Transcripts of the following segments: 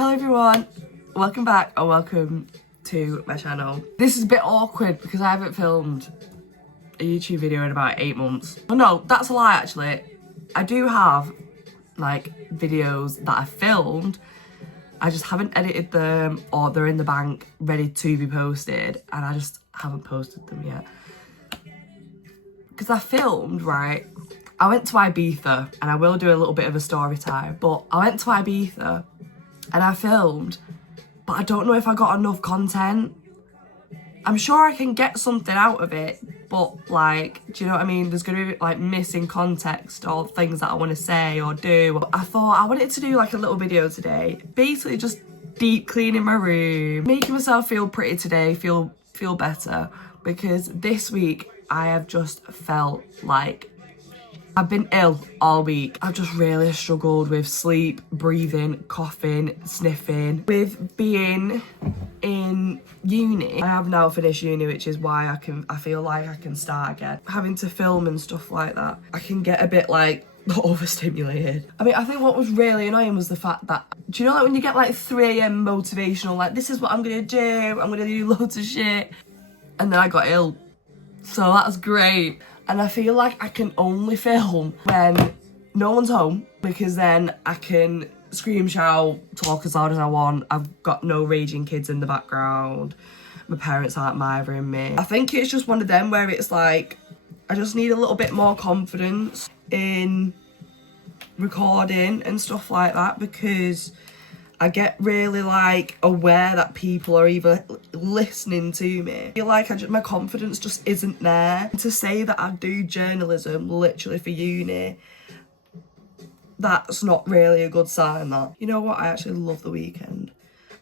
Hello everyone, welcome back or welcome to my channel. This is a bit awkward because I haven't filmed a YouTube video in about 8 months. Well, no, that's a lie actually. I do have like videos that I filmed, I just haven't edited them or they're in the bank ready to be posted and I just haven't posted them yet. Because I filmed, right, I went to Ibiza and I will do a little bit of a story time, but I went to Ibiza and I filmed, but I don't know if I got enough content. I'm sure I can get something out of it, but like, do you know what I mean? There's gonna be like missing context or things that I want to say or do. I thought I wanted to do like a little video today, basically just deep cleaning my room, making myself feel pretty today, feel better, because this week I have just felt like I've been ill all week. I've just really struggled with sleep, breathing, coughing, sniffing. With being in uni, I have now finished uni, which is why I feel like I can start again. Having to film and stuff like that, I can get a bit like overstimulated. I mean, I think what was really annoying was the fact that, do you know like when you get like 3 AM motivational, like this is what I'm gonna do, I'm gonna do loads of shit, and then I got ill. So that's great. And I feel like I can only film when no one's home, because then I can scream, shout, talk as loud as I want. I've got no raging kids in the background. My parents aren't mithering me. I think it's just one of them where it's like, I just need a little bit more confidence in recording and stuff like that, because I get really like aware that people are even listening to me. I feel like my confidence just isn't there. To say that I do journalism literally for uni, that's not really a good sign. That, you know what, I actually love The Weeknd.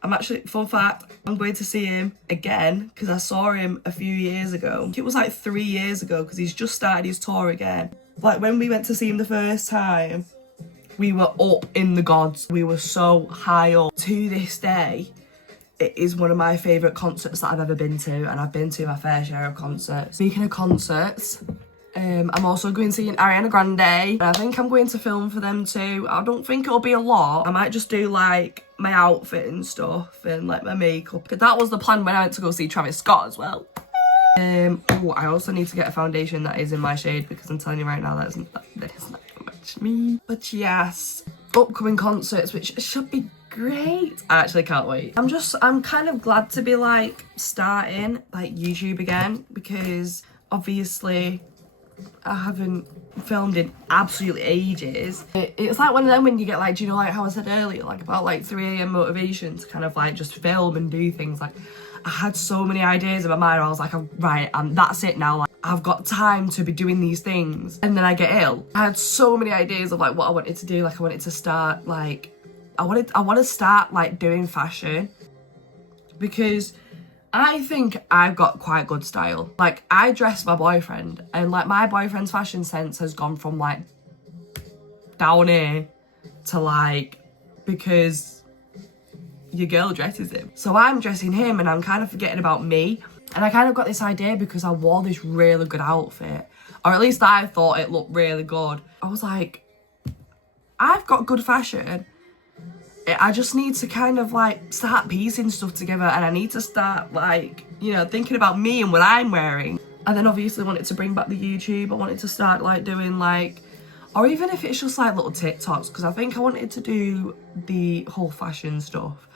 I'm actually, fun fact, I'm going to see him again because I saw him a few years ago. It was like 3 years ago because he's just started his tour again. Like when we went to see him the first time, we were up in the gods. We were so high up. To this day, it is one of my favourite concerts that I've ever been to, and I've been to my fair share of concerts. Speaking of concerts, I'm also going to see Ariana Grande, and I think I'm going to film for them too. I don't think it'll be a lot. I might just do like my outfit and stuff and like my makeup. That was the plan when I went to go see Travis Scott as well. Oh, I also need to get a foundation that is in my shade, because I'm telling you right now that is not me. But yes, upcoming concerts, which should be great. I actually can't wait. I'm kind of glad to be like starting like YouTube again, because obviously I haven't filmed in absolutely ages. It's like one of them when you get like, do you know like how I said earlier, like about like 3 AM motivation to kind of like just film and do things. Like I had so many ideas in my mind. I was like, right, that's it now. Like I've got time to be doing these things. And then I get ill. I had so many ideas of like what I wanted to do. Like I wanted to start like, I want to start like doing fashion, because I think I've got quite good style. Like I dress my boyfriend, and like my boyfriend's fashion sense has gone from like down here to like, because your girl dresses him. So I'm dressing him and I'm kind of forgetting about me. And I kind of got this idea because I wore this really good outfit, or at least I thought it looked really good. I was like, I've got good fashion. I just need to kind of like start piecing stuff together, and I need to start like, you know, thinking about me and what I'm wearing. And then obviously wanted to bring back the YouTube. I wanted to start like doing like, or even if it's just like little TikToks, because I think I wanted to do the whole fashion stuff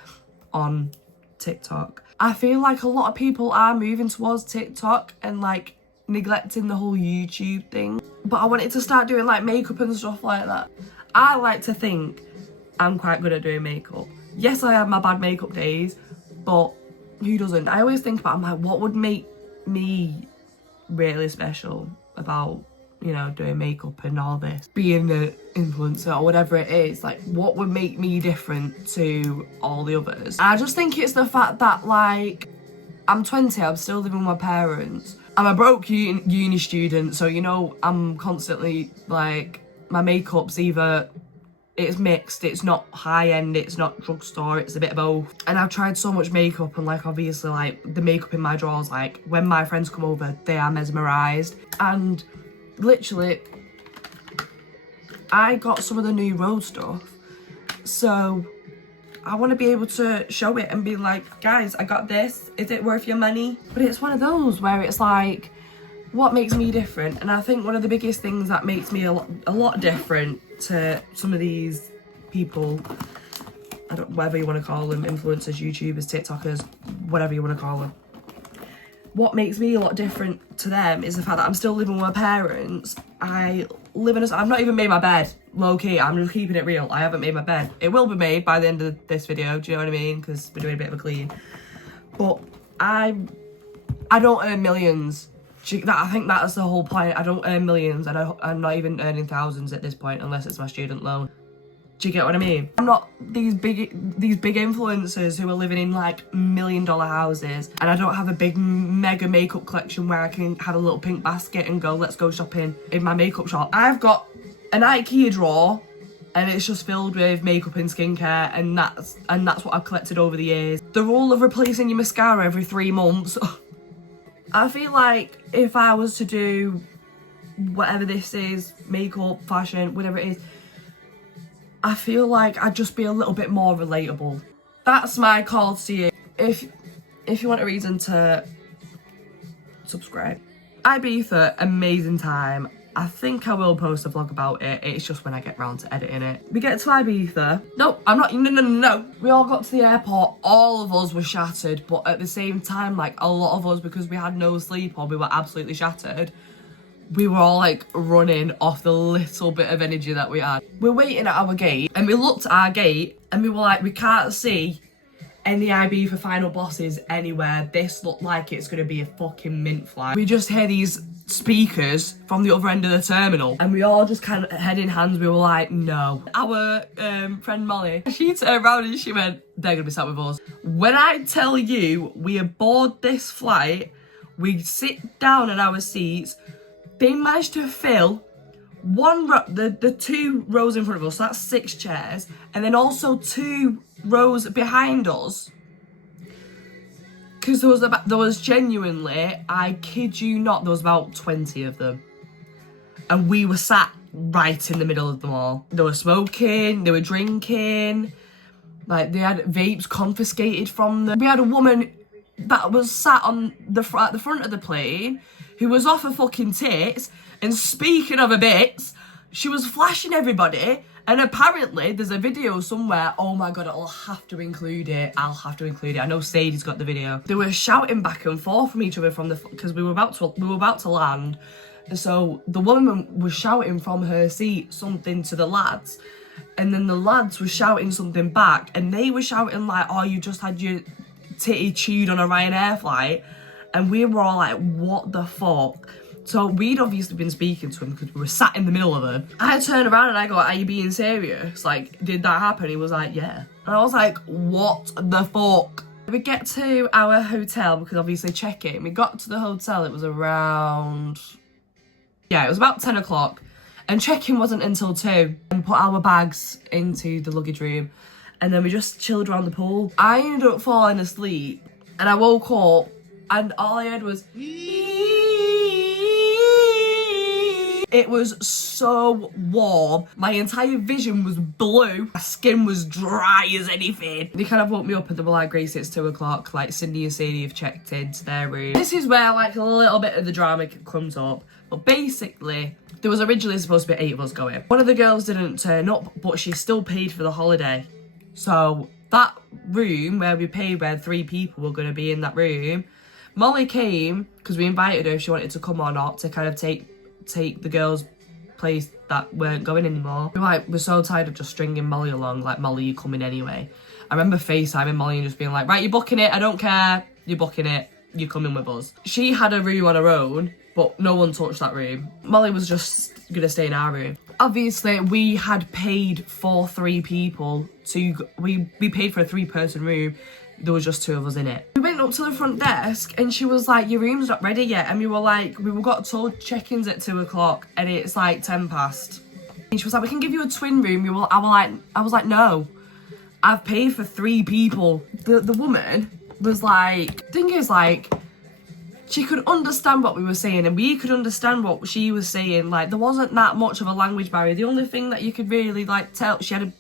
on TikTok. I feel like a lot of people are moving towards TikTok and like neglecting the whole YouTube thing. But I wanted to start doing like makeup and stuff like that. I like to think I'm quite good at doing makeup. Yes, I have my bad makeup days, but who doesn't? I always think about, I'm like, what would make me really special about, you know, doing makeup and all this, being an influencer or whatever it is. Like, what would make me different to all the others? I just think it's the fact that like, I'm 20, I'm still living with my parents. I'm a broke uni student, so you know, I'm constantly like, my makeup's either, it's mixed, it's not high end, it's not drugstore, it's a bit of both. And I've tried so much makeup, and like obviously like the makeup in my drawers, like when my friends come over, they are mesmerised. And literally, I got some of the new Rose stuff, so I want to be able to show it and be like, guys, I got this. Is it worth your money? But it's one of those where it's like, what makes me different? And I think one of the biggest things that makes me a lot different to some of these people, whatever you want to call them, influencers, YouTubers, TikTokers, whatever you want to call them. What makes me a lot different to them is the fact that I'm still living with my parents. I live in I've not even made my bed, low key. I'm just keeping it real. I haven't made my bed. It will be made by the end of this video, do you know what I mean? Because we're doing a bit of a clean. But I don't earn millions. I think that's the whole point. I don't earn millions, and I'm not even earning thousands at this point unless it's my student loan. Do you get what I mean? I'm not these big influencers who are living in like $1 million houses, and I don't have a big mega makeup collection where I can have a little pink basket and go, let's go shopping in my makeup shop. I've got an IKEA drawer and it's just filled with makeup and skincare, and that's what I've collected over the years. The rule of replacing your mascara every 3 months. I feel like if I was to do whatever this is, makeup, fashion, whatever it is, I feel like I'd just be a little bit more relatable. That's my call to you. If you want a reason to subscribe. Ibiza, amazing time. I think I will post a vlog about it. It's just when I get round to editing it. We get to Ibiza. No, I'm not, no. We all got to the airport. All of us were shattered, but at the same time, like a lot of us, because we had no sleep or we were absolutely shattered, we were all like running off the little bit of energy that we had. We're waiting at our gate and we looked at our gate and we were like, we can't see any Ibiza final bosses anywhere. This looked like it's gonna be a fucking mint flight. We just hear these speakers from the other end of the terminal and we all just kind of head in hands, we were like, no. Our friend Molly, she turned around and she went, they're gonna be sat with us. When I tell you we aboard this flight, we sit down in our seats, they managed to fill the 2 rows in front of us, so that's 6 chairs, and then also 2 rows behind us. Because there was genuinely, I kid you not, there was about 20 of them. And we were sat right in the middle of them all. They were smoking, they were drinking, like they had vapes confiscated from them. We had a woman that was sat on at the front of the plane who was off her fucking tits, and speaking of her bits, she was flashing everybody, and apparently there's a video somewhere. Oh my god, I'll have to include it. I know Sadie's got the video. They were shouting back and forth from each other because we were about to land, and so the woman was shouting from her seat something to the lads, and then the lads were shouting something back, and they were shouting like, oh, you just had your titty chewed on a Ryanair flight. And we were all like, what the fuck? So we'd obviously been speaking to him because we were sat in the middle of them. I turned around and I go, are you being serious? Like, did that happen? He was like, yeah. And I was like, what the fuck? We get to our hotel because obviously check-in. We got to the hotel, it was around, it was about 10 o'clock. And check-in wasn't until 2. And put our bags into the luggage room. And then we just chilled around the pool. I ended up falling asleep and I woke up and all I heard was, it was so warm. My entire vision was blue. My skin was dry as anything. They kind of woke me up and they were like, Gracie, it's 2 o'clock. Like, Cindy and Sadie have checked into their room. This is where like a little bit of the drama comes up. But basically, there was originally supposed to be 8 of us going. One of the girls didn't turn up, but she still paid for the holiday. So that room where we paid, where 3 people were going to be in that room, Molly came because we invited her if she wanted to come or not, to kind of take the girls' place that weren't going anymore. We're so tired of just stringing Molly along, like, Molly, you coming anyway. I remember FaceTiming Molly and just being like, right, you're booking it, I don't care, you're booking it, you're coming with us. She had a room on her own, but no one touched that room. Molly was just gonna stay in our room. Obviously, we had paid for 3 people we paid for a 3-person room. There was just 2 of us in it. We went up to the front desk and she was like, your room's not ready yet. And we were like, we got told check-in's at 2 o'clock and it's like 10 past. And she was like, we can give you a twin room. I was like, no, I've paid for 3 people. The woman was like, thing is, like, she could understand what we were saying and we could understand what she was saying. Like, there wasn't that much of a language barrier. The only thing that you could really like tell, she had a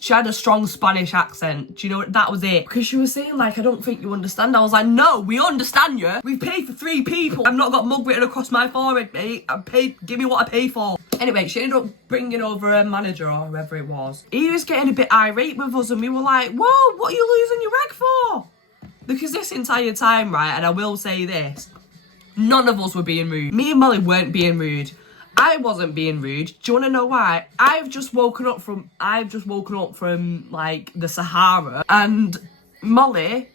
She had a strong Spanish accent. Do you know what? That was it. Because she was saying, like, I don't think you understand. I was like, no, we understand you. We've paid for 3 people. I've not got mug written across my forehead, mate. I paid, give me what I paid for. Anyway, she ended up bringing over her manager or whoever it was. He was getting a bit irate with us and we were like, whoa, what are you losing your rag for? Because this entire time, right, and I will say this, none of us were being rude. Me and Molly weren't being rude. I wasn't being rude. Do you want to know why? I've just woken up from like the Sahara, and Molly,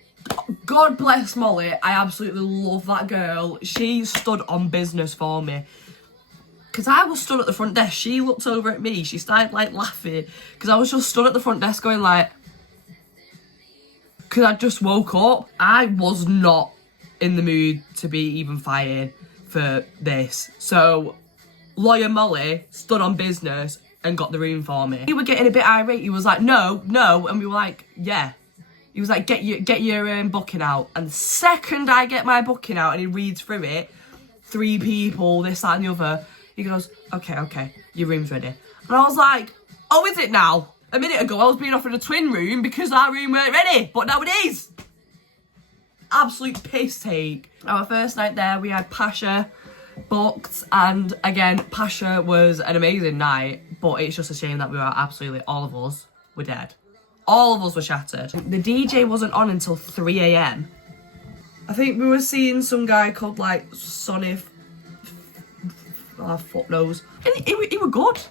God bless Molly, I absolutely love that girl. She stood on business for me. Because I was stood at the front desk, she looked over at me, she started like laughing, because I was just stood at the front desk going like, because I just woke up. I was not in the mood to be even fired for this. So Lawyer Molly stood on business and got the room for me. He was getting a bit irate. He was like, no, and we were like, yeah. He was like, get your booking out. And the second I get my booking out and he reads through it, 3 people, this, that, and the other, he goes, okay, your room's ready. And I was like, oh, is it now? A minute ago, I was being offered a twin room because our room weren't ready, but now it is. Absolute piss take. Our first night there, we had Pasha booked, and again, Pasha was an amazing night, but it's just a shame that we were absolutely, all of us were dead. All of us were shattered. The DJ wasn't on until 3 a.m. I think we were seeing some guy called like Sonny Footnose, and he were good.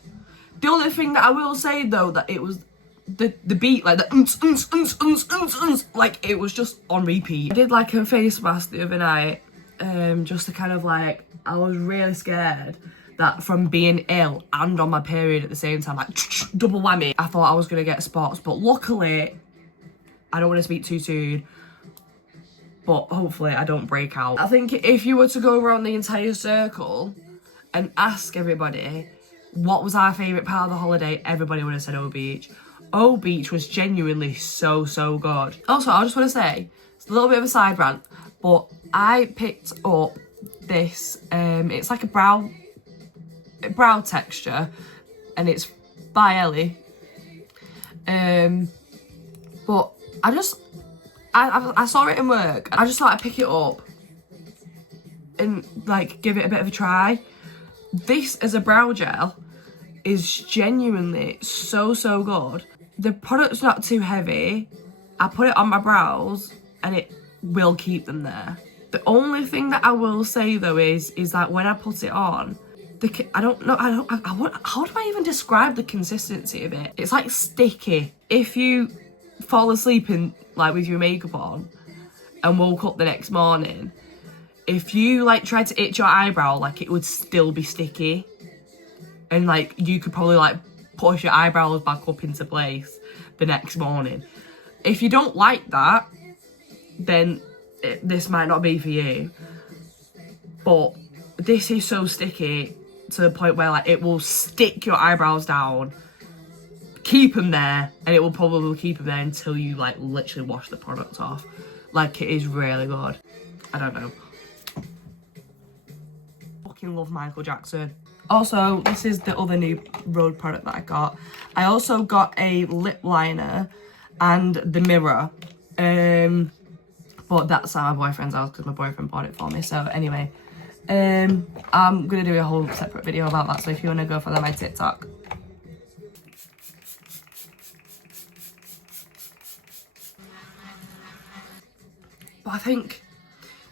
The only thing that I will say though, that it was the beat, like the like it was just on repeat. I did like a face mask the other night, just to kind of like, I was really scared that from being ill and on my period at the same time, like double whammy, I thought I was gonna get spots, but luckily, I don't want to speak too soon, but hopefully I don't break out. I think if you were to go around the entire circle and ask everybody what was our favourite part of the holiday, everybody would have said O Beach. O Beach was genuinely so good. Also, I just want to say, it's a little bit of a side rant, but I picked up this, it's like a brow texture, and it's by Ellie. But I saw it in work, and I just thought I'd pick it up and like give it a bit of a try. This as a brow gel is genuinely so good. The product's not too heavy. I put it on my brows and it will keep them there. The only thing that I will say though is that when I put it on, how do I even describe the consistency of it? It's like sticky. If you fall asleep in like with your makeup on and woke up the next morning, if you like tried to itch your eyebrow, like it would still be sticky, and like you could probably like push your eyebrows back up into place the next morning. If you don't like that, then this might not be for you. But this is so sticky to the point where like it will stick your eyebrows down, keep them there, and it will probably keep them there until you like literally wash the product off. Like, it is really good. I don't know. Fucking love Michael Jackson. Also, this is the other new Rhode product that I got. I also got a lip liner and the mirror. But that's at my boyfriend's house because my boyfriend bought it for me. So anyway, I'm gonna do a whole separate video about that. So if you wanna go follow my TikTok. But I think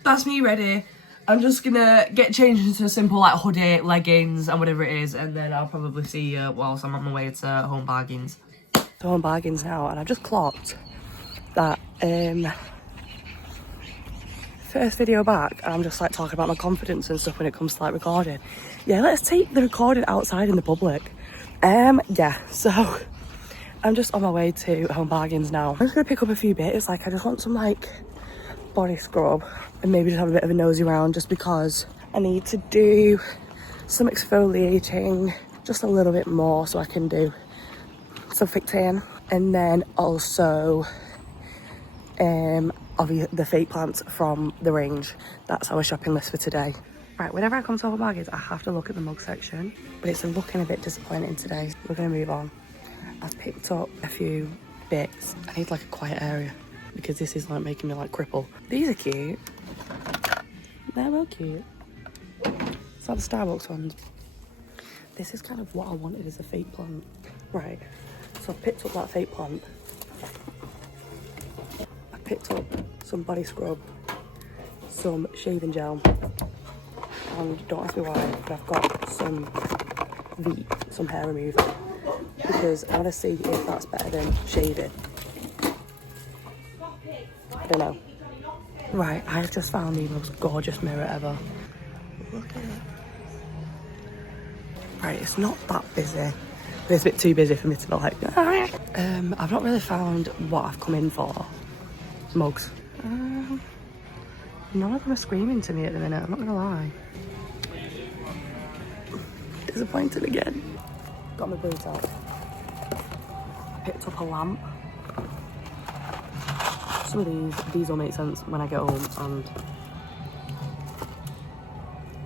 that's me ready. I'm just gonna get changed into a simple like hoodie, leggings and whatever it is, and then I'll probably see you whilst I'm on my way to Home Bargains. So Home Bargains now, and I've just clocked that first video back, and I'm just like talking about my confidence and stuff when it comes to like recording. Yeah, let's take the recording outside in the public. Yeah, so I'm just on my way to Home Bargains now. I'm just gonna pick up a few bits, like I just want some like body scrub and maybe just have a bit of a nosy round, just because I need to do some exfoliating, just a little bit more so I can do some fixing, and then also the fake plants from the range. That's our shopping list for today. Right, whenever I come to Home Bargains, I have to look at the mug section, but it's looking a bit disappointing today. We're gonna move on. I've picked up a few bits. I need like a quiet area because this is like making me like cripple. These are cute. They're well cute. It's like the Starbucks ones. This is kind of what I wanted as a fake plant. Right, so I picked up that fake plant. I picked up some body scrub, some shaving gel, and don't ask me why, but I've got some some hair remover, because I want to see if that's better than shaving. I don't know. Right, I have just found the most gorgeous mirror ever. Look at it. Right, it's not that busy. It's a bit too busy for me to be like, I've not really found what I've come in for. Mugs. None of them are screaming to me at the minute, I'm not gonna lie. Disappointed again. Got my boots out. Picked up a lamp. Some of these will make sense when I get home, and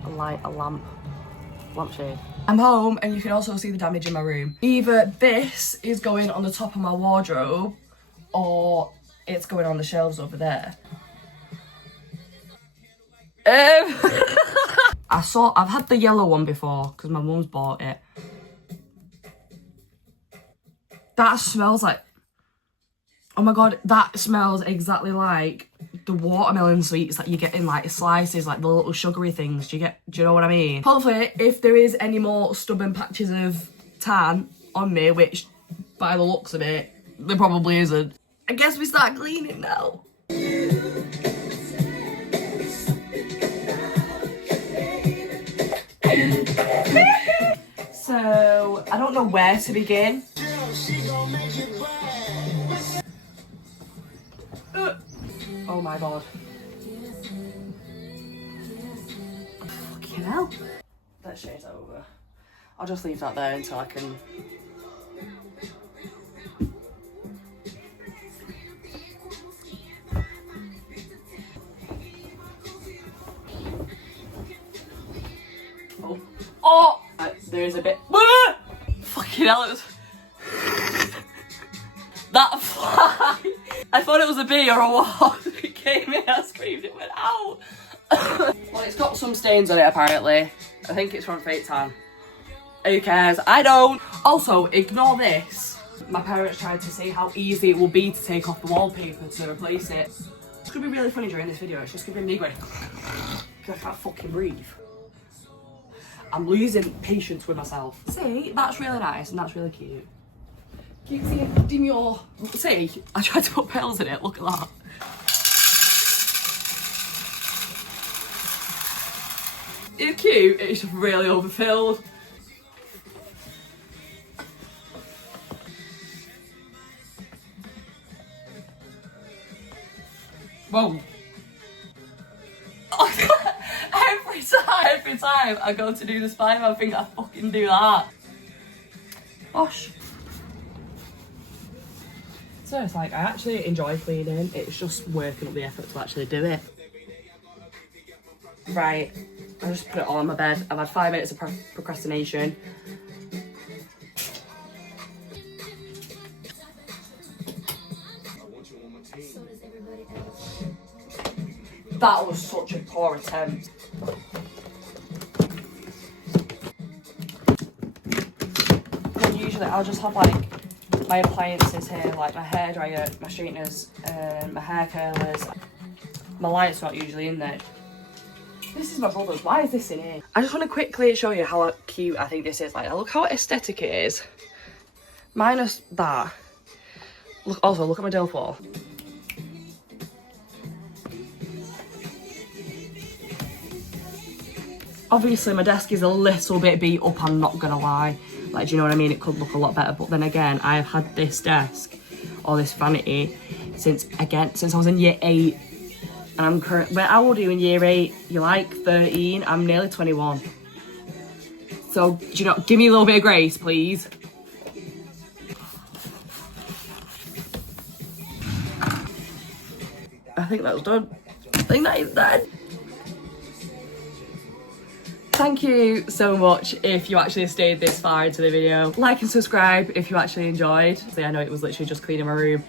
a light, a lampshade. I'm home and you can also see the damage in my room. Either this is going on the top of my wardrobe or it's going on the shelves over there. I've had the yellow one before because my mum's bought it. That smells like, oh my god, that smells exactly like the watermelon sweets that you get in like slices, like the little sugary things. Do you know what I mean? Hopefully, if there is any more stubborn patches of tan on me, which by the looks of it, there probably isn't, I guess we start cleaning now. So, I don't know where to begin. Oh my god. Fucking hell. Let's change that over. I'll just leave that there until I can... Oh. Oh! There is a bit... Fucking hell, it was... That fly! I thought it was a bee or a wasp. It came in, I screamed, it went out. Well, it's got some stains on it apparently. I think it's from Fake Tan. Who cares? I don't. Also, ignore this. My parents tried to say how easy it will be to take off the wallpaper to replace it. It's gonna be really funny during this video. It's just gonna be me going, because I can't fucking breathe. I'm losing patience with myself. See, that's really nice and that's really cute. Keep seeing demure. See, I tried to put pearls in it, look at that. It's cute, it's just really overfilled. Whoa. Every time I go to do the Spider-Man thing, I fucking do that. Gosh. So it's like, I actually enjoy cleaning, it's just working up the effort to actually do it. Right, I just put it all on my bed. I've had 5 minutes of procrastination. That was such a poor attempt. And usually I'll just have like my appliances here, like my hairdryer, my straighteners, my hair curlers. My light's not usually in there. This is my brother's. Why is this in here? I just want to quickly show you how cute I think this is. Like, look how aesthetic it is. Minus that. Look. Also, look at my delf wall. Obviously, my desk is a little bit beat up, I'm not gonna lie. Like, do you know what I mean? It could look a lot better. But then again, I've had this desk, or this vanity, since I was in year 8. And I'm currently, how old are you in year 8? You're like 13, I'm nearly 21. So, do you know, give me a little bit of grace, please. I think that's done. I think that is done. Thank you so much if you actually stayed this far into the video. Like and subscribe if you actually enjoyed. So I know it was literally just cleaning my room